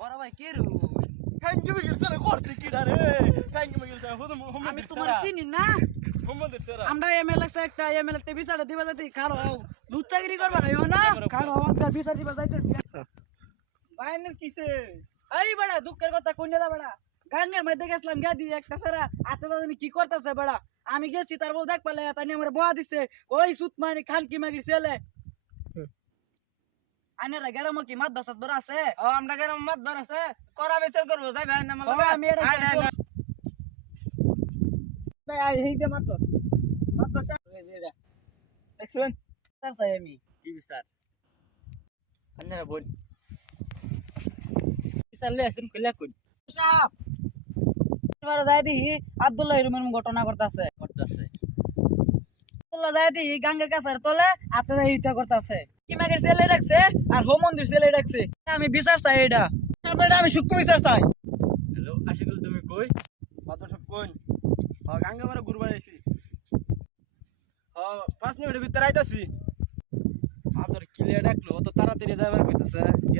বড় ভাই কে রু ফ্যাঙ্কি মিগির সারা করতে কি রে ফ্যাঙ্কি মিগির সারা আমি তোমার চিনি না হোমদের সারা আমরা এমএলএ একটা এমএলএ তে বিচার দিবা যাইতে কারো লুচ্চাগিরি করবা না কারো আমরা বিচার দিবা যাইতেছি বাইনের কিসে এই বড়া দুঃখের কথা কোন যা বড়া গাঙ্গের মধ্যে গেছিলাম গিয়া দিয়ে একটা সারা আতে জানি কি করতেছে বড়া আমি গেছি তার বল দেখ পালে তানি আমার বয়া দিছে ওই সুতমানি খান কি মাগির ছেলে আইনারা গেরাম কি মাত দশত বড় আছে ও আমরা গেরাম মাত ধর আছে করা বিচার করব যাই ভাই না ও আমি এটা ভাই আই হেইতে মাত দশ দেখছেন স্যার চাই আমি কি বিচার আপনারা বল বিচার লে আসেন কইলা কই সাহেব এবার যাই দেখি আব্দুল্লাহ এরকম ঘটনা করতেছে আব্দুল্লাহ যাই দেখি গাঙ্গের কাছে তোলে হাতে যাই ইটা করতেছে কি মাগের ছেলে রাখছে আর হোম মন্দির ছেলে রাখছে আমি বিচার চাই এটা আমি সূক্ষ্ম বিচার চাই হ্যালো আশিকুল তুমি কই কত সব কোন গাঙ্গা মারা ঘুরবার আইছি 5 মিনিটের ভিতর আইতাছি আদর কিলিয়া ডাকলো অত তাড়াতাড়ি যাবার কইতাছে